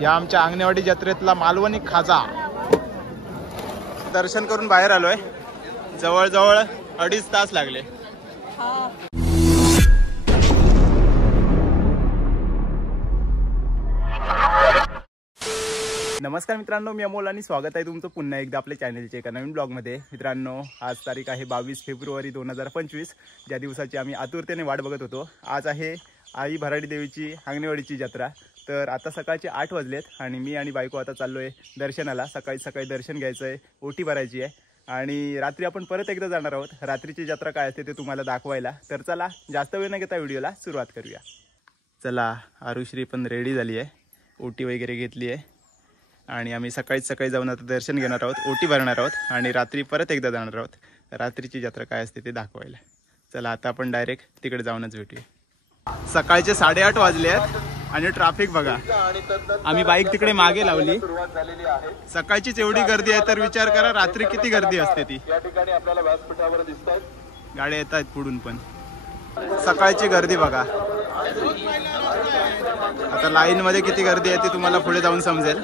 या आमच्या अंगणेवाडी जत्रेतला मालवणी खाजा दर्शन करून बाहेर आलोय. जवळजवळ 2.5 तास लागले. नमस्कार मित्रांनो, मी अमोल आणि स्वागत आहे तुमचं पुन्हा एकदा आपल्या चॅनलच्या एका नवीन ब्लॉगमध्ये. मित्रांनो, आज तारीख आहे 22 फेब्रुवारी 2025, ज्या दिवसाची आम्ही आतुरतेने वाट बघत होतो. आज आहे आई भराडी देवीची अंगणेवाडीची जत्रा. तर आता सकाळचे 8 वाजलेत आणि मी आणि बायको आता चाललो आहे दर्शनाला. सकाळी दर्शन घ्यायचं आहे, ओटी भरायची आहे आणि रात्री आपण परत एकदा जाणार आहोत. रात्रीची जत्रा काय असते ते तुम्हाला दाखवायला. तर चला जास्त वेळ न घेता व्हिडिओला सुरुवात करूया. चला, आरुश्री पण रेडी झाली आहे, ओटी वगैरे घेतली आहे आणि आम्ही सकाळी जाऊन आता दर्शन घेणार आहोत, ओटी भरणार आहोत आणि रात्री परत एकदा जाणार आहोत रात्रीची जत्रा काय असते ते दाखवायला. चला आता आपण डायरेक्ट तिकडे जाऊनच भेटूया. सकाळचे 8:30 वाजले आहेत आणि ट्रॅफिक बघा. आम्ही बाईक तिकडे मागे लावली. सकाळचीच एवढी गर्दी आहे तर विचार करा रात्री किती गर्दी असते ती. गाड्या येत आहेत पुढून पण. सकाळची गर्दी बघा. आता लाईन मध्ये किती गर्दी आहे ती तुम्हाला पुढे जाऊन समजेल.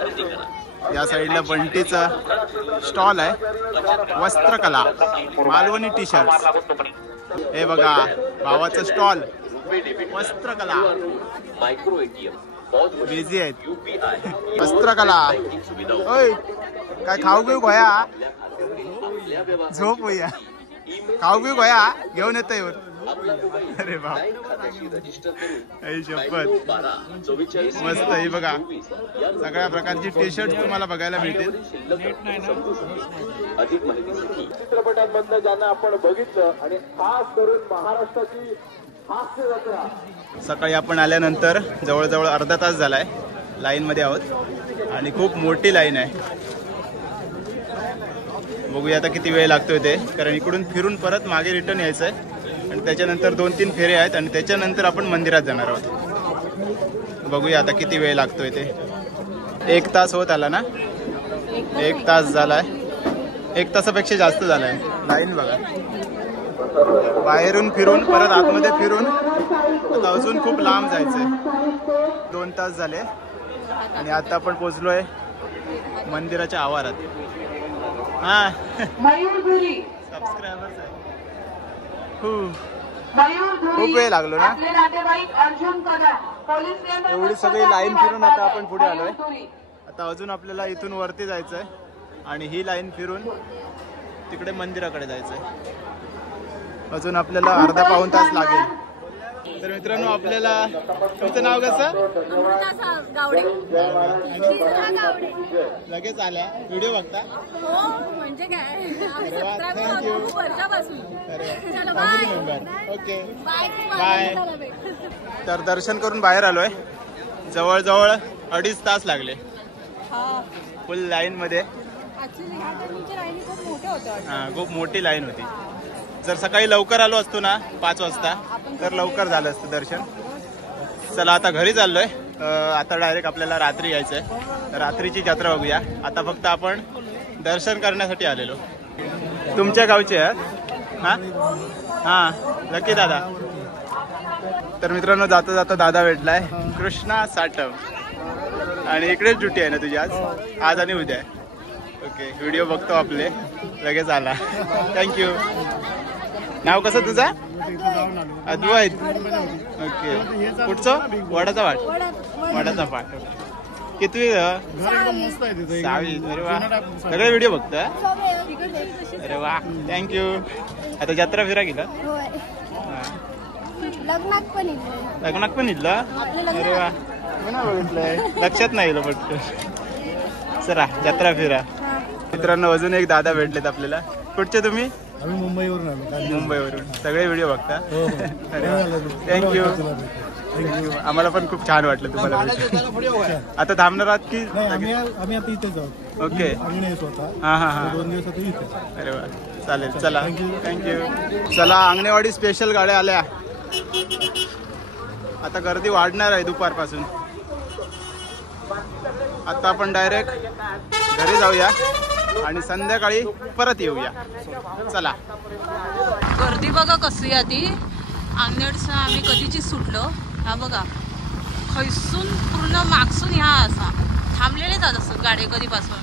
या साईडला बंटीचा स्टॉल आहे, वस्त्रकला मालवणी टी शर्ट. हे बघा भावाचा स्टॉल वस्त्रकला. बिझी आहेत वस्त्रकला. ओय काय खाऊ घेऊ गोया, झोप होया, खाऊ घेऊ गोया घेऊन येत येऊन. अरे बाप, शपथ मस्त. ही बघा सगळ्या प्रकारची टी शर्ट तुम्हाला बघायला मिळतील. अधिक माहितीसाठी चित्रपटांमधनं ज्यांना आपण बघितलं आणि खास करून महाराष्ट्राची हास्य जत्रा. सकाळी आपण आल्यानंतर जवळजवळ अर्धा तास झालाय लाईन मध्ये आहोत आणि खूप मोठी लाईन आहे. बघूया आता किती वेळ लागतोय ते, कारण इकडून फिरून परत मागे रिटर्न यायचं आहे आणि त्याच्यानंतर 2-3 फेरे आहेत आणि त्याच्यानंतर आपण मंदिरात जाणार आहोत. बघूया आता किती वेळ लागतोय ते. 1 तास होत आला ना, 1 तास झालाय, 1 तासापेक्षा जास्त झालाय. लाईन बघा, बाहेरून फिरून परत आतमध्ये फिरून आता अजून खूप लांब जायचंय. 2 तास झाले आणि आता आपण पोहोचलोय मंदिराच्या आवारात. हा सबस्क्रायबर्स आहे. खूप वेळ लागलो ना. एवढी सगळी लाईन फिरून आता आपण पुढे आलोय. आता अजून आपल्याला इथून वरती जायचंय आणि ही लाईन फिरून तिकडे मंदिराकडे जायचंय. अजून आपल्याला अर्धा-पाऊण तास लागेल. तर मित्रांनो, आपल्याला तुमचं नाव कसं? लगेच आल्या व्हिडिओ बघता. म्हणजे काय, थँक्यू. Okay bye. तर दर्शन करून बाहेर आलोय. जवळजवळ 2.5 तास लागले फुल लाईन मध्ये. खूप मोठी लाईन होती. जर सकाळी लवकर आलो असतो ना 5 वाजता तर लवकर झालं असतं दर्शन. चला आता घरी चाललोय. आता डायरेक्ट आपल्याला रात्री यायचंय. रात्रीची जत्रा बघूया. आता फक्त आपण दर्शन करण्यासाठी आलेलो. तुमच्या गावचे आहेत हा हा लकी दादा. तर मित्रांनो, जाता जाता दादा भेटलाय, कृष्णा साटम. आणि इकडेच ड्युटी आहे ना तुझी आज आणि उद्या. ओके, व्हिडिओ बघतो आपले, लगेच आला. थँक्यू. नाव कसं तुझा? अद्वैत. ओके, कुठचं? वडाचा पाठ. वडाचा पाठ. किती? 6वी. अरे वा, सगळे व्हिडिओ बघता. अरे वा, थँक्यू. आता जत्रा फिरा गेला. लग्नात पण इथला. अरे वा, बघितलंय, लक्षात नाही पटकन. चला जत्रा फिरा. मित्रांनो, अजून एक दादा भेटलेत आपल्याला. कुठचे तुम्ही? आम्ही मुंबईवरून आलो. मुंबईवरून. सगळे व्हिडिओ बघता. थँक्यू. आम्हाला पण खूप छान वाटलं तुम्हाला. आता थांबणार आहात की? आम्ही आता इथेच आहोत. ओके. हा हा हा. 2 दिवस आता इथे. अरे वा, चालेल. चला थँक्यू. चला, अंगणेवाडी स्पेशल गाड्या आल्या. आता गर्दी वाढणार आहे दुपारपासून. आता आपण डायरेक्ट घरी जाऊया आणि संध्याकाळी परत येऊया. चला. गर्दी बघा कसली आधी अंगणेडचं आम्ही कधीची सुटलो. हा बघा खैसून पूर्ण मागसून ह्या असा थांबलेलेच असतात गाडी कधीपासून.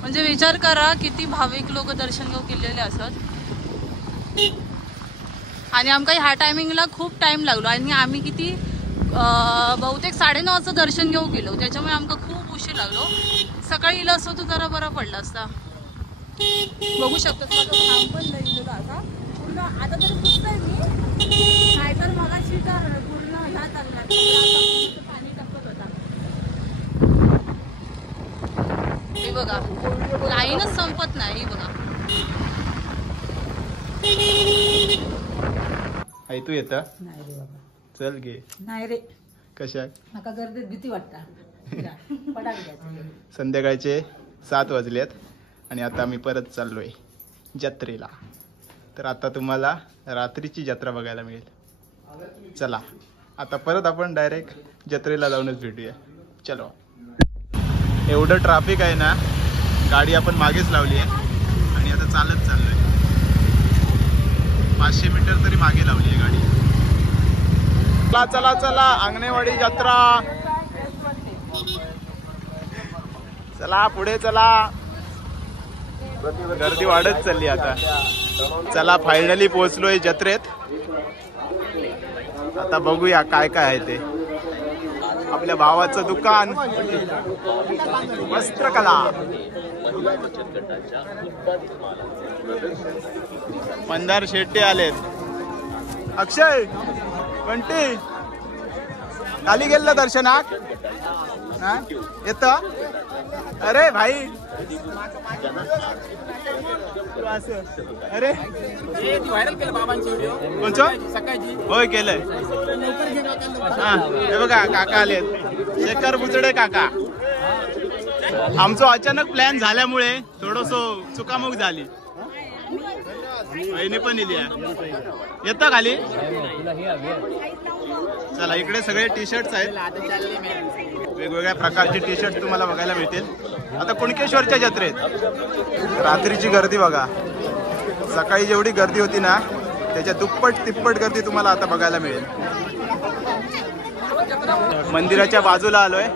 म्हणजे विचार करा किती भाविक लोक दर्शन घेऊ केलेले असत. आणि आमका ह्या टायमिंगला खूप टाइम लागलो आणि आम्ही किती बहुतेक 9:30 दर्शन घेऊ गेलो. त्याच्यामुळे आमका खूप उशीर लागलो. सकाळी इला असतो तर जरा बरा पडला असता. बघू शकतो काम पण लिहिलेलं आता पूर्ण आता तरी पुसतंय मी नाहीतर मला शिकार पूर्ण ह्या चालला पाणी टाकत होता. हे बघा लाईनच संपत नाही. बघा आई तू येता नाही रे बाबा चल गे. नाही रे कशा माका गर्दीत भीती वाटता. संध्याकाळचे 7 वाजलेत आणि आता आम्ही परत चाललोय जत्रेला. तर आता तुम्हाला रात्रीची जत्रा बघायला मिळेल. चला आता परत आपण डायरेक्ट जत्रेला जाऊनच भेटूया. चलो. एवढं ट्रॅफिक आहे ना गाडी आपण मागेच लावली आहे आणि आता चालत चाललोय. 500 मीटर तरी मागे लावली आहे गाडी. चला चला चला अंगणेवाडी जत्रा. चला पुढे चला. गर्दी वाढत चालली आता. चला फायनली पोहोचलोय जत्रेत. आता बघूया काय काय आहे ते. आपल्या भावाचं दुकान वस्त्रकला. मंदार शेट्टी आलेत. अक्षय कंटी खाली गेलं दर्शनाक येत. अरे भाई अरे व्हायरल केलं बाबांचे व्हिडिओ कोणचं सकाळची. होय केलंय. हा हे बघा काका आलेत. शेखर बुचडे काका. आमचं अचानक प्लॅन झाल्यामुळे थोडस चुकामुक झाली. वहिनी पण दिली येतं खाली. चला इकडे सगळे टी शर्ट्स आहेत. वेगवेगळ्या प्रकारचे टी शर्ट तुम्हाला बघायला मिळतील. आता कुणकेश्वरच्या जत्रेत रात्रीची गर्दी बघा. सकाळी जेवढी गर्दी होती ना त्याच्या दुप्पट तिप्पट गर्दी तुम्हाला आता बघायला मिळेल. मंदिराच्या बाजूला आलोय.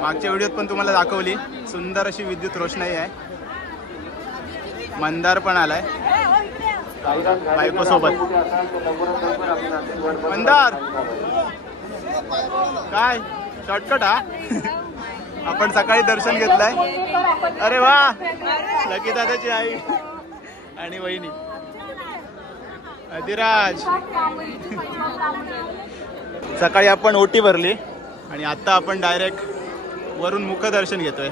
मागच्या व्हिडिओत पण तुम्हाला दाखवली. सुंदर अशी विद्युत रोषणाई आहे. मंदार पण आलाय बायको सोबत. मंदार काय शॉर्टकट हा. आपण सकाळी दर्शन घेतलंय. अरे वा लकी दादाची आई आणि वहिनी अधिराज. सकाळी आपण ओटी भरली आणि आता आपण डायरेक्ट वरून मुखदर्शन घेतोय.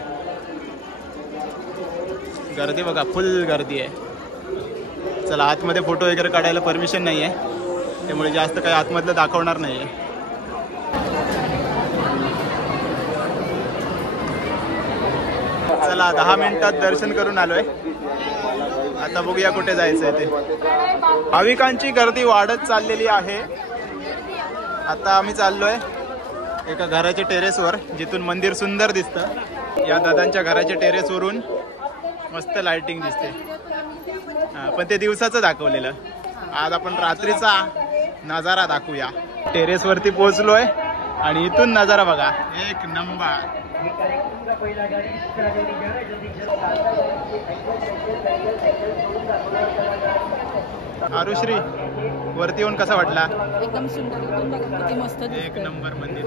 गर्दी बघा फुल गर्दी आहे. चला आतमध्ये फोटो वगैरे काढायला परमिशन नाही आहे त्यामुळे जास्त काही आतमधलं दाखवणार नाही आहे. चला 10 मिनिटात दर्शन करून आलोय. आता बघूया कुठे जायचंय ते. भाविकांची गर्दी वाढत चाललेली आहे. आता आम्ही चाललोय एका घराच्या टेरेसवर जिथून मंदिर सुंदर दिसतं. या दादांच्या घराच्या टेरेसवरून मस्त लाइटिंग दिसते. पण ते दिवसाचं दाखवलेलं. आज आपण रात्रीचा नजारा दाखवूया. टेरेसवरती पोहोचलोय आणि इथून नजारा बघा एक नंबर. आरुश्री वरती येऊन कसा वाटला. एकदम सुंदर मस्त एक नंबर मंदिर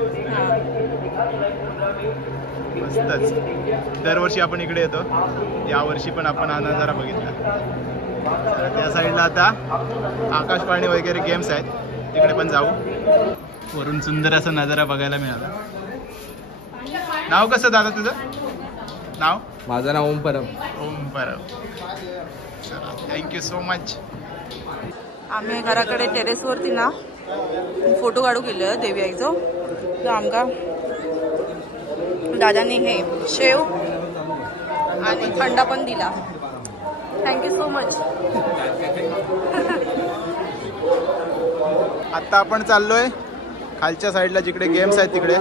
मस्तच. दरवर्षी आपण इकडे येतो. यावर्षी पण आपण हा नजारा बघितला. त्या साईडला आता आकाशवाणी वगैरे गेम्स आहेत तिकडे पण जाऊ. वरून सुंदर असा नजारा बघायला मिळाला. नाव कसं दादा तुझं. नाव माझं नाव ओम परब. ओम परब. चला थँक्यू सो मच. आम्ही घराकडे टेरेसवरती ना फोटो काढू गेले देवी आईचो. तर आमका दादाने हे शेव आणि थंडा पण दिला. Thank you so much. आता आपण चाललोय खालच्या साईडला जिकडे गेम्स आहेत तिकडे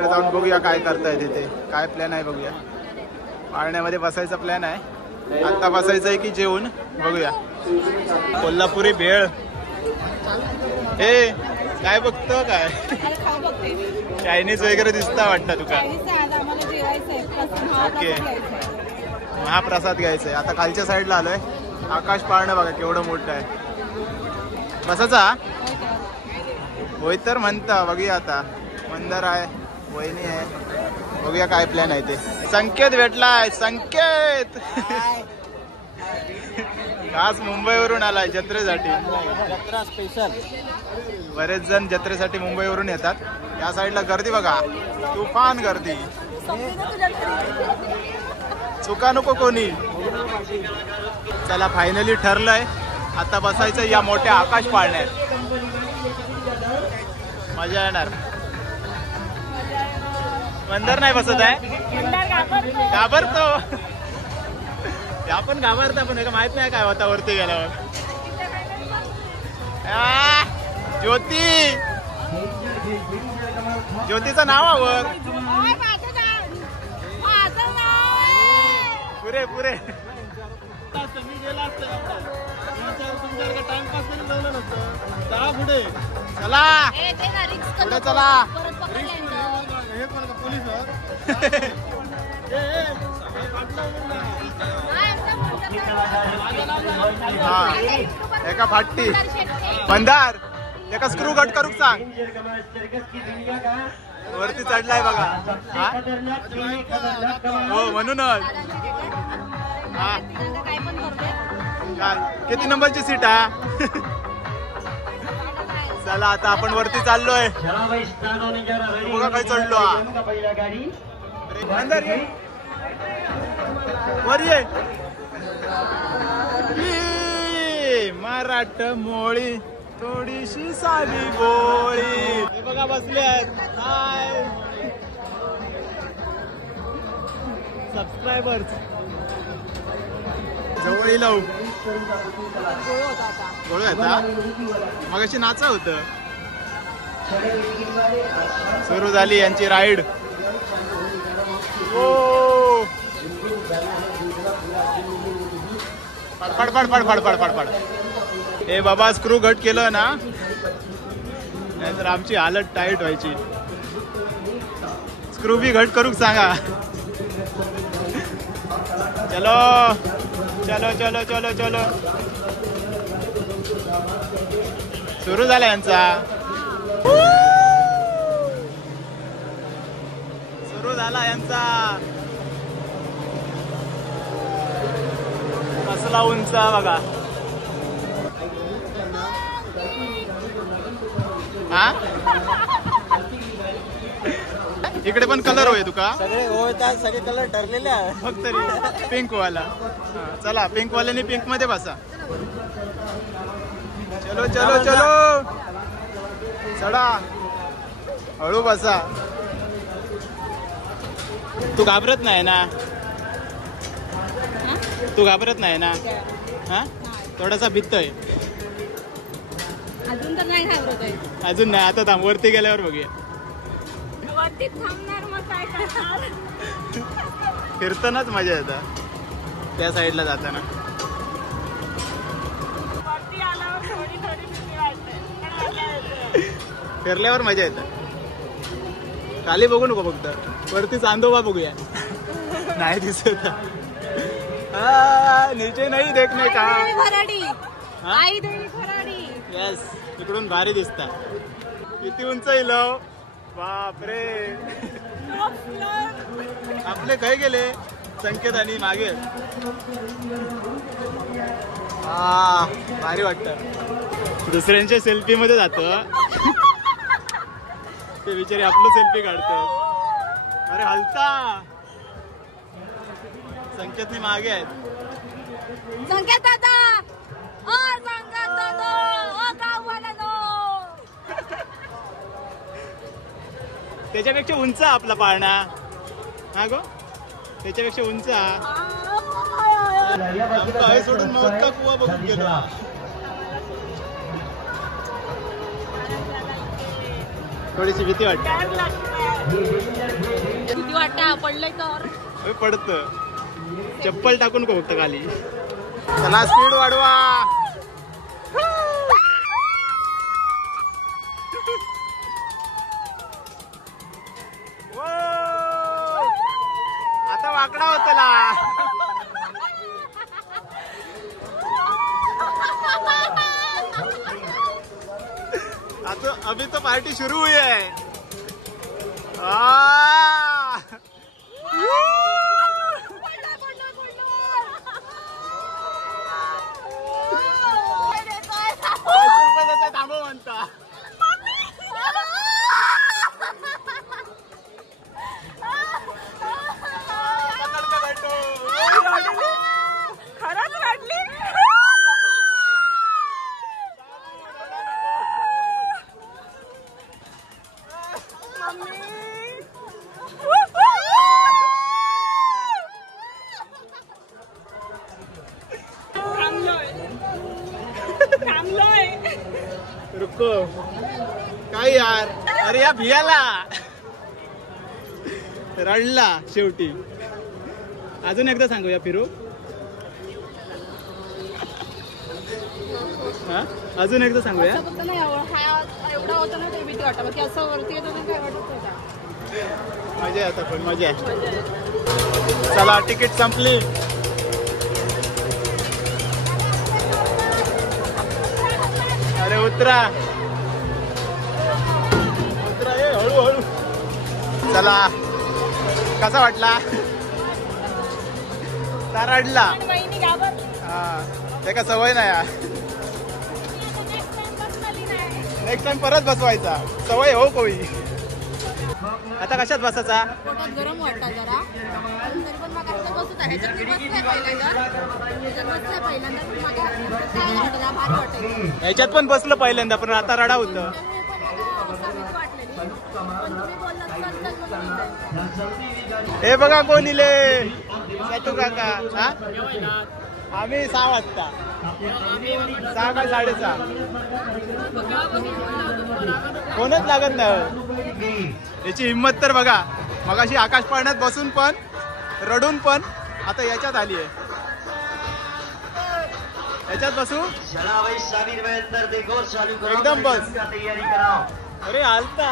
जाऊन बघूया काय करताय तिथे. काय प्लॅन आहे बघूया. पाळण्यामध्ये बसायचा प्लॅन आहे आता बसायचंय की जेवून बघूया. कोल्हापुरी भेळ. हे काय बघतो काय चायनीज वगैरे दिसता वाटतं तुका. ओके महाप्रसाद घ्यायचंय. आता खालच्या साईडला आलोय. आकाश पाळणं बघा केवढं मोठं आहे. बसाचा होय तर म्हणता. बघूया आता. मंदार आहे वहिनी आहे. बघूया काय प्लॅन आहे ते. संकेत भेटलाय. संकेत खास मुंबईवरून आलाय जत्रेसाठी. जत्रा स्पेशल. बरेच जण जत्रेसाठी मुंबईवरून येतात. या साईडला गर्दी बघा तुफान गर्दी. चुका नको कोणी. चला फायनली ठरलंय आता बसायचं या मोठ्या आकाश पाळण्यात. मजा येणार. मंदर नाही बसत आहे. घाबरतो. आपण घाबरता पण माहित नाही काय होता वरती गेल्यावर. ज्योती ज्योतीचं नाव आवर. पुरे पुरे मी गेला टाइमपास करून जाऊ नसतं. चला पुढे चला पुढे चला. हे पण पोलीस एका फाटी बंदार एका स्क्रू कट करू सांग. वरती चढलाय बघा. हो म्हणूनच. किती नंबरची सीट हा. चला आता आपण वरती चाललोय. बघा काय चढलो. वर ये. मराठ मोळी थोडीशी साधी बोळी. हे बघा बसले आहेत. हाय सबस्क्रायबर्स. जवळ लावू गोळ आता. मग अशी नाचा होत. सुरू झाली यांची राईड. ओ फडफड फडफड फडफड फडफड. हे बाबा स्क्रू घट केलं ना नाहीतर आमची हालत टाईट व्हायची. स्क्रू बी घट करूक सांगा. चलो चलो चलो चलो चलो. सुरू झाला यांचा. सुरू झाला यांचा. कसला उंच बघा. हा इकडे पण कलर होय तुका. सगळे होतात. सगळे कलर ठरलेले आहे. फक्त तरी पिंक वाला. चला पिंक वाल्यानी पिंक मध्ये बसा. चलो चलो चलो चढा. हळू बसा. तू घाबरत नाही ना. तू घाबरत नाही ना. हा थोडासा भित्तोय. अजून तर नाही घाबरत आहे. अजून नाही. आता थांब वरती गेल्यावर बघूया. वरती थांबणार मग काय करणार. फिरतानाच मजा येतं त्या साईडला जाताना. वरती आल्यावर थोडी थोडी भीती वाटते. फिरल्यावर मजा येतं. खाली बघू नको फक्त. वरती चांदोबा बघूया. नाही दिसत. नीचे नाही देखणे का. खराडी आई देवी खराडी. येस इकडून भारी दिसता. किती उंच येईल बापरे. आपले काय गेले संकेत आणि मागे. हा भारी वाटत. दुसऱ्यांच्या सेल्फी मध्ये जात ते बिचारे आपलं सेल्फी काढतात. अरे हलता. संकेतने मागे आहेत. संकेत दादा. ओ संकेत दादा. ओ गाववाल्यानो. त्याच्यापेक्षा उंच आपला पाळणा. हा गो त्याच्यापेक्षा उंच. सोडून मौत का कुवा बघून गेलो. थोडीशी भीती वाटते. किती वाटतं पडलंय तर पडत. चप्पल टाकून को फक्त खाली. चला स्पीड वाढवा. आता वाकडा होतला. आता अभी तो पार्टी शुरू हुई है. थांबव म्हणता. खरंच वाटली. रुको काय यार. अरे या भियाला रडला शेवटी. अजून एकदा सांगूया फिरू. हा अजून एकदा सांगूया. फक्त नाही एवढा होता ना ते भीती वाटत. बाकी असं वरती येतो ना काय वाटत होता. मजा आहे आता पण मजा आहे. चला तिकीट संपली. अरे उतरा उतरा. ये हळूहळू. चला कसा वाटला. त्या रडला. वहिनी घाबरली. हा ते का सवय नाही. नेक्स्ट टाइम परत बसवायचा. सवय हो कोई. आता कशात बसायचा. पोटात गरम वाटतं जरा. तरी पण मग आता बसत आहे. ह्याच्यात मी बसले पहिल्यांदा. ह्याच्यात बसले पहिल्यांदा. पण मग काय वाटतं भारी वाटतं. ह्याच्यात पण बसलं पहिल्यांदा पण आता रडा होतं. हे बघा कोण इले. सतू काका. हा आम्ही 6 वाजता. 6 का 6:30. कोणच लागत नाही. याची हिंमत तर बघा. मगाशी आकाश पाळण्यात बसून पण रडून पण आता याच्यात आली आहे. याच्यात बसू एकदम बस. अरे हालता.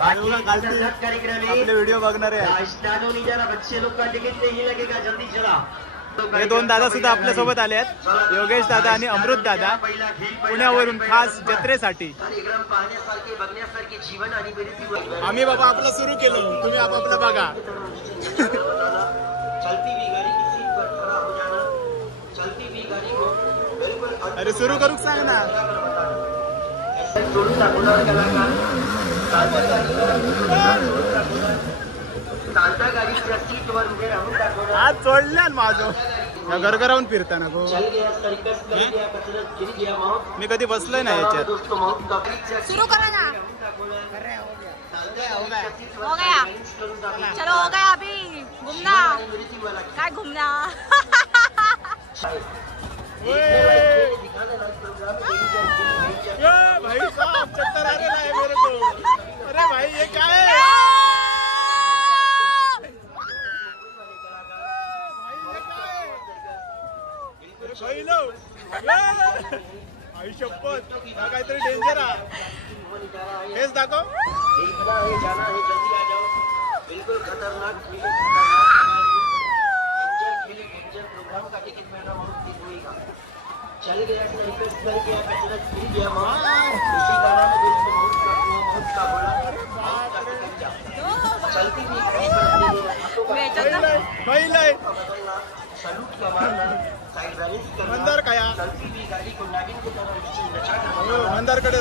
आपले व्हिडिओ बघणारे हे 2 दादा सुद्धा आपल्या सोबत आले आहेत. योगेश दादा आणि अमृत दादा पुण्यावरून खास जत्रेसाठी. आम्ही बाबा आपलं सुरू केलं. तुम्ही आपापलं बघा. अरे सुरू करू सांग ना. आज सोडल्या माझं गरगरावून फिरताना गो. मी कधी बसलोय ना याच्यात. सुरू करा ना. हो गया. चलो हो गया. अभी घूमना. काय घूमना. भाई साहब चक्कर आ रहा है मेरे को. अरे भाई ये क्या है. आई शपथ हा काहीतरी डेंजर आहे. हेच दाखव. बिल्कुल खतरनाक चल गया. चलती मंदार काय मंदारकडे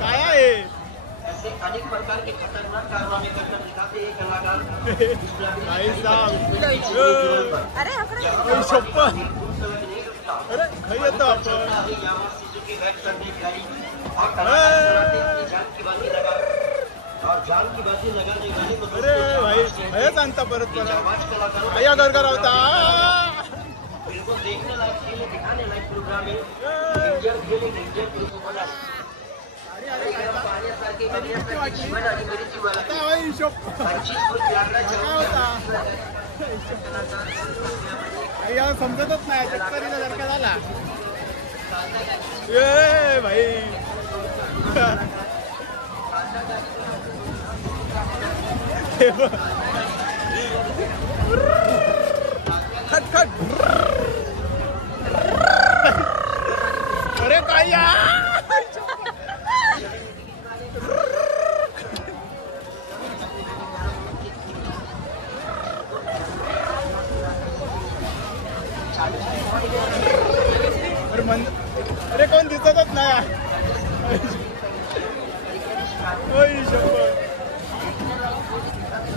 काय आहे. ऐसे अनेक प्रकार के खतरनाक कारनामे करना दिखाते हैं कलाकार. भाई साहब अरे शप्पथ. अरे खाई येतो आपण. अरे भाई हेच आणता परत परत. अय्या गरगर होता. बिल्कुल देखने लायक खेल है, दिखाने लायक प्रोग्राम आहे. डेंजर खेळ आहे, डेंजर प्रोग्राम आहे. पाहण्यासारखे बघण्यासारखे जीवन आणि बरीच जीवाला 25 फूट लाकडाच्या समजतच नाही चक्करीला धडका झाला. ए भाई खट खट. अरे काय अरे कोण दिसतच नाही.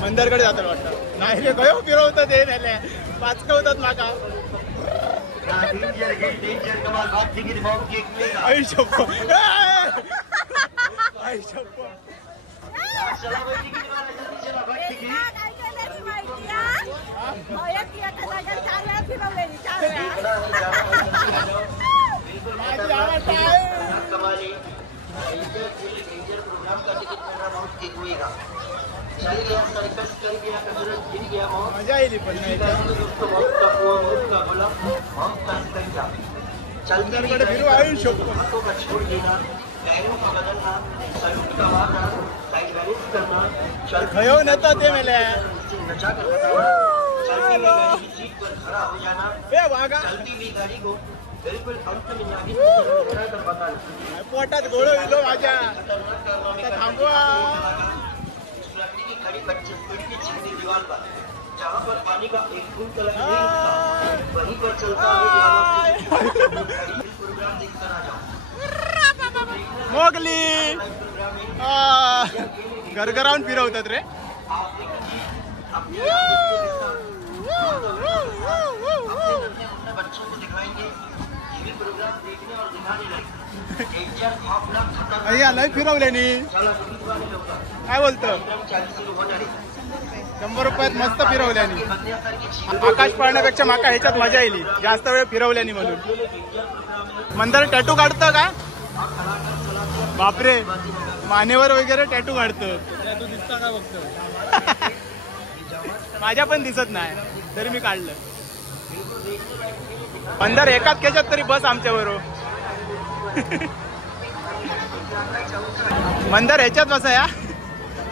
मंदारकडे जातात वाटतं. नाही रे गयो फिरवतात हे झाले पाचकवतात माका. मजा येईल पण चंदरकडे फिरू आयुष्य खयो नेता ते मेले बिल्कुल पोटात गोळो इलो माझ्या थांबवा. खड़ी बच्चे की छिपी दीवार पर जहाँ पर पानी का एक बूंद तलक नहीं वहीं पर चलता है प्रोग्राम देखकर आ जाओ. मोगली गरगरावून फिरवतात रे. बच्चों को दिखाएंगे टीवी प्रोग्राम देखने और दिखाने लगे. लय फिरवल्यानी काय बोलतो. 100 रुपयात मस्त फिरवल्यानी. आकाश पाळण्यापेक्षा माका ह्याच्यात मजा येईल जास्त वेळ फिरवल्यानी म्हणून. मंदार टॅटू काढतं का बापरे. मानेवर वगैरे टॅटू काढतं. टॅटू दिसता का बघतो. माझ्या पण दिसत नाही तरी मी काढलं. मंदार एकाच खेच्यात तरी बस आमच्याबरोबर. मंदार ह्याच्यात बसा या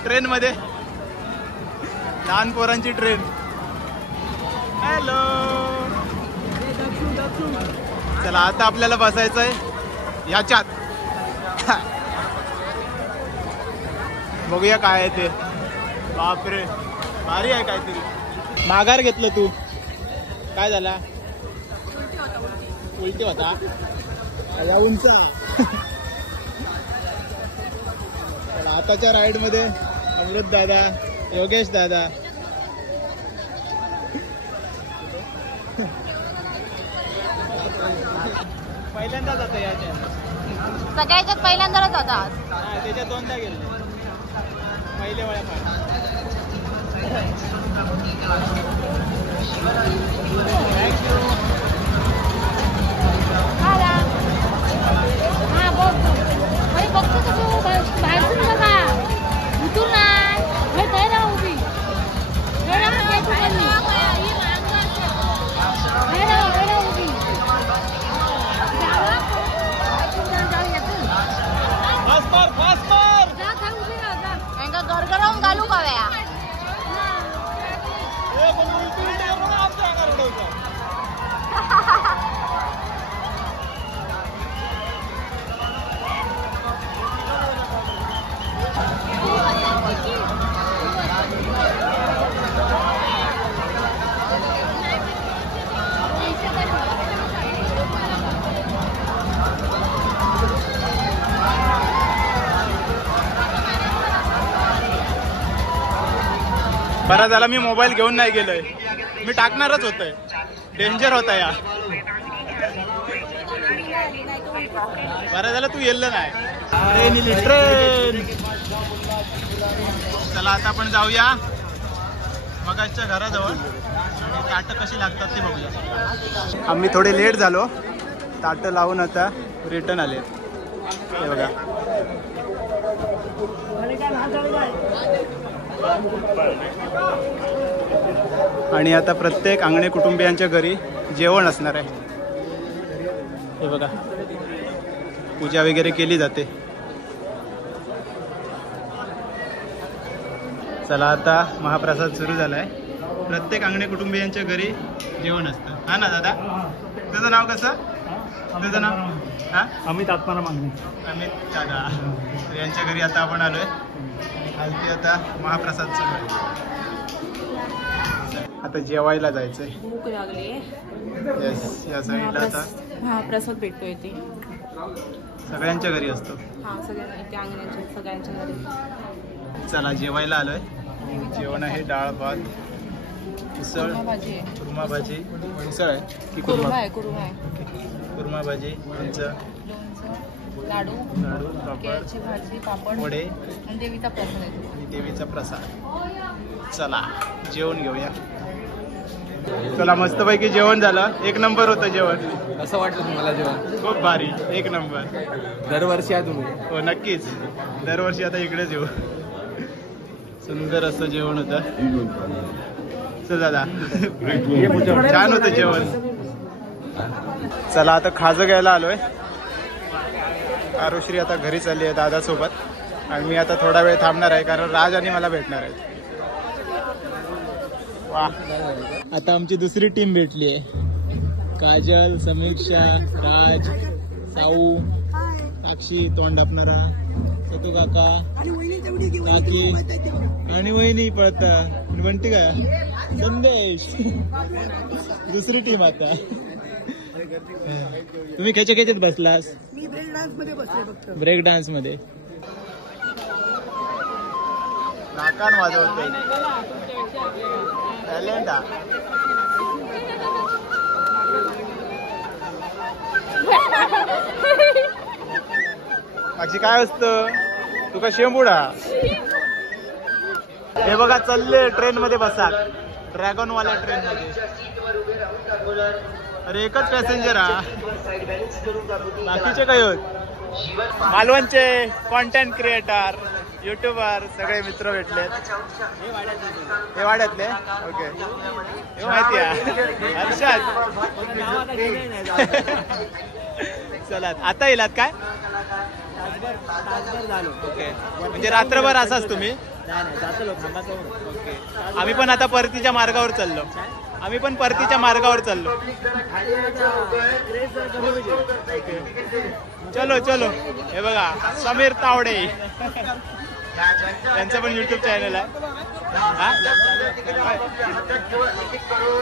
ट्रेन मध्ये. लहान पोरांची ट्रेन. हॅलो चला आता आपल्याला बसायचंय याच्यात. बघूया काय आहे ते. बापरे भारी आहे काहीतरी. माघार घेतलं तू काय झाला. उलटी होता उंच. आताच्या राईड मध्ये अमृत दादा योगेश दादा. पहिल्यांदाच आता याच्या सगळ्याच्यात पहिल्यांदाच होता. त्याच्यात दोनदा गेले पहिले वेळा. बघतो तू बाहेर बघा उतरू नाही उभी गरगरावून घालू का वया. बरा झाला मी मोबाईल घेऊन नाही गेलोय. मी टाकणारच होतोय. डेंजर होता या. बरं झालं तू येल्लं नाही. ट्रेन. चला आता आपण जाऊया मगाच्या घराजवळ. आणि ताटं कशी लागतात ते बघूया. आम्ही थोडे लेट झालो, ताटं लावून आता रिटर्न आले. हे बघा आणि आता प्रत्येक अंगणे कुटुंबियांच्या घरी जेवण असणार आहे. हे बघा पूजा वगैरे केली जाते. चला आता महाप्रसाद सुरू झालाय. प्रत्येक अंगणे कुटुंबियांच्या घरी जेवण असतं. हा ना दादा, तुझं नाव कसं? तुझं नाव? हा अमित आत्माराम मागणे. अमित दादा. यांच्या घरी आता आपण आलोय. हलती आता महाप्रसाद सुरू आहे. आता जेवायला जायचंय. भूक लागली. येस, या साईडला आता महाप्रसाद भेटतोय ते सगळ्यांच्या घरी असतो. हा सगळ्यांच्या इथे अंगणाच्या सगळ्यांच्या घरी. चला जेवायला आलोय. जेवण आहे डाळ भात, उसळ, भाजी आहे. कुर्मा भाजी. उसळ आहे की कुर्मा आहे. कुर्मा आहे. कुर्मा भाजी, लोणचं, लोणचं, लाडू, पापड, केळीची भाजी, पापड, वडे आणि देवीचा प्रसाद आहे. आणि देवीचा प्रसाद. चला जेवण घेऊया. चला मस्तपैकी जेवण झालं. एक नंबर होतं जेवण. कसं वाटलं तुम्हाला जेवण? खूप भारी, एक नंबर. दरवर्षी आहे तुम्ही? हो नक्कीच, दरवर्षी आता इकडेच येऊ. सुंदर असं जेवण होतं. चल दादा, छान होतं जेवण. चला आता खाजं घ्यायला आलोय. आरुश्री आता घरी चालली आहे दादासोबत आणि मी आता थोडा वेळ थांबणार आहे कारण राज आणि मला भेटणार आहेत. वा, आता आमची दुसरी टीम भेटली आहे. काजल, समीक्षा, राज, साऊ, साक्षी, तोंड आपणारा, सतू काका, काकी आणि वहिनी पळता म्हणते का संदेश. दुसरी टीम आता. तुम्ही खेचे खेचेत बसलास? मी ब्रेक डान्स मध्ये बसले फक्त. ब्रेक डान्स मध्ये नाकान वाजवते. टॅलेंट हा. अशी काय असतं तुका शेंबुडा. हे बघा चालले ट्रेन मध्ये बसा. ड्रॅगन वाल्या ट्रेन मध्ये. अरे एकच पॅसेंजर हा, बाकीचे काय होत? मालवणचे कॉन्टेंट क्रिएटर, युट्यूबर सगळे मित्र भेटलेत. हे वाड्यातले. ओके, हे माहिती आहे हर्षद. चला आता येलात काय? ओके, म्हणजे रात्रभर असाच तुम्ही? ओके, आम्ही पण आता परतीच्या मार्गावर चाललो. चलो चलो. हे बघा समीर तावडे, त्यांचं पण युट्यूब चॅनल आहे.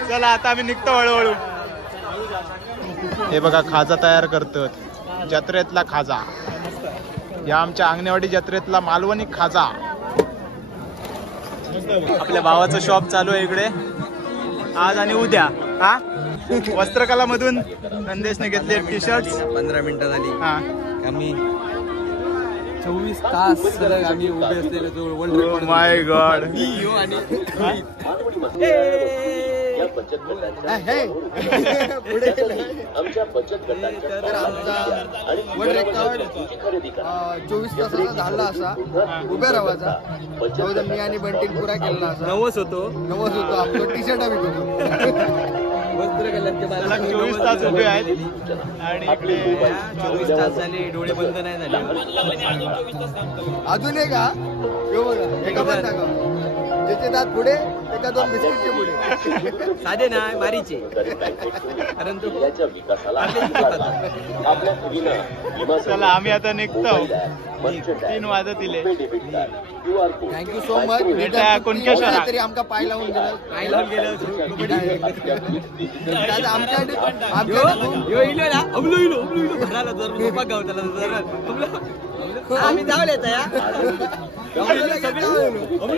चला आता आम्ही निघतो हळूहळू. हे बघा खाजा तयार करतात. जत्रेतला खाजा, या आमच्या अंगणेवाडी जत्रेतला मालवणी खाजा. आपल्या भावाचं शॉप चालू आहे इकडे आज आणि उद्या. हा वस्त्रकला मधून नंदेशने घेतले टी शर्ट. 15 मिनिटं झाली. हा आम्ही 24 तास सलग आम्ही उभे असलेले जो वर्ल्ड रेकॉर्ड. माय गॉड. आमच्या बचत गटाच्या वर्ल्ड रेकॉर्ड 24 तासाचा झाला असा उभ्या राहायचा. मी आणि बंटीन पुरा केला असा. नवस होतो आपण टी शर्ट आम्ही करू. 24 तास उभे आहेत आणि इकडे 24 तास झाले, डोळे बंद नाही झाले अजून. एक का एका पण टाका ज्याचे दात पुढे, एका 2 बिस्किटचे पुढे. साधे ना मारीचे, परंतु चला आम्ही आता निघतो. 3 वाजतील. Thank you so much. भेटा कुणकेश्वरा. तरी आमका पाय लावून गेलं. आम्ही जावले आम्ही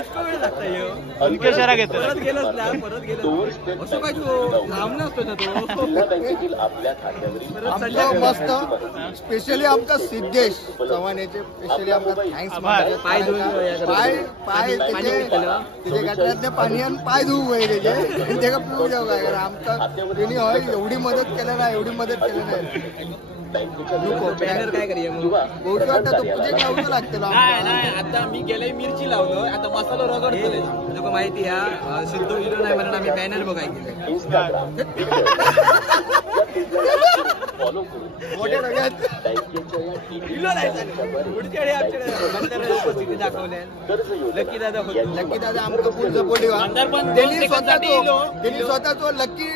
इतका वेळ लागता ह्यो. कुणकेश्वरा घेतो परत गेलोच ना परत गेलो असं काय तू लांब नसतो ना तो जिल्हा बँकेतील आपल्या खात्यावरील परत आमचं संध्याकाळी मस्त स्पेशली आमका सिद्धेश चव्हाणेचे स्पेशली आमका थँक्स पाय धुवून पाय पाय त्याचे गटरातले पाणी आणि पाय धुवू आहे त्याचे ते का पिऊ जाऊ काय कारण आमका त्यांनी हय एवढी मदत केलं ना एवढी मदत केलं नाही बॅनर काय करूया मग बहुत वाटतं तो प्रोजेक्ट लावून लागते आता मी गेले मिरची लावलो आता मसाला रगडतले तुका माहिती हा सिद्धू हिरो नाही म्हणून आम्ही बॅनर बघाय गेले फॉलो करून मोठ्या सगळ्यात बँकेच्या या हिरो नाही पुढच्या वेळी आमच्याकडे उपस्थिती दाखवल्या लकी दादा होते लकी दादा आमका फुल सपोर्टिव्ह त्यांनी स्वतः तो लकी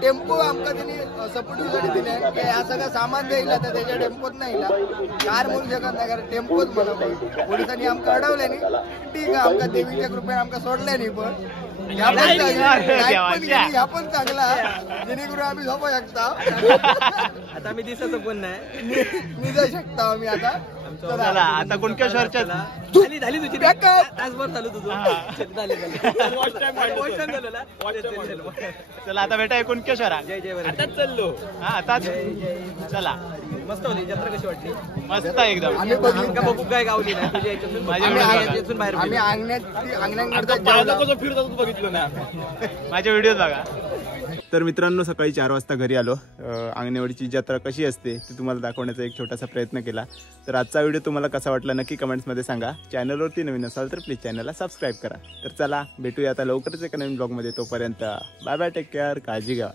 टेम्पो आमका त्यांनी सपोर्टिव्ह साठी दिले की हा सगळं सामान द्यायला तर त्याच्या टेम्पोत नाही कार म्हणू शकत नाही कारण टेम्पोच बनवतो पोलिसांनी आमका अडवले नाही ठीक आहे आमका देवीच्या कृपेने आमका सोडले नाही पण ह्या पण चांगला जेणेकरून आम्ही झोपू शकता आता आम्ही दिसत पण नाही मी जाऊ शकता आम्ही आता चला आता कुणकेश्वरच्या झाली झाली तुझी तासभर झालं तुझं झाले चला आता भेटा कुणकेश्वरा जय जय आताच चाललो हा आताच चला मस्त होती जत्रा कशी वाटली मस्त एकदम आम्ही बघितलं का बघू काय गावली नाही तुझ्या याच्यातून याच्यातून बाहेर आम्ही अंगणात फिरत बघितलं ना माझे व्हिडिओ बघा. तर मित्रांनो सकाळी 4 वाजता घरी आलो. अंगणेवाडीची जत्रा कशी असते ते तुम्हाला दाखवण्याचा एक छोटासा प्रयत्न केला. तर आजचा व्हिडिओ तुम्हाला कसा वाटला नक्की कमेंट्समध्ये सांगा. चॅनलवरती नवीन असाल तर प्लीज चॅनलला सबस्क्राईब करा. तर चला भेटूया आता लवकरच एका नवीन ब्लॉगमध्ये. तोपर्यंत बाय बाय, टेक केअर, काळजी घ्या.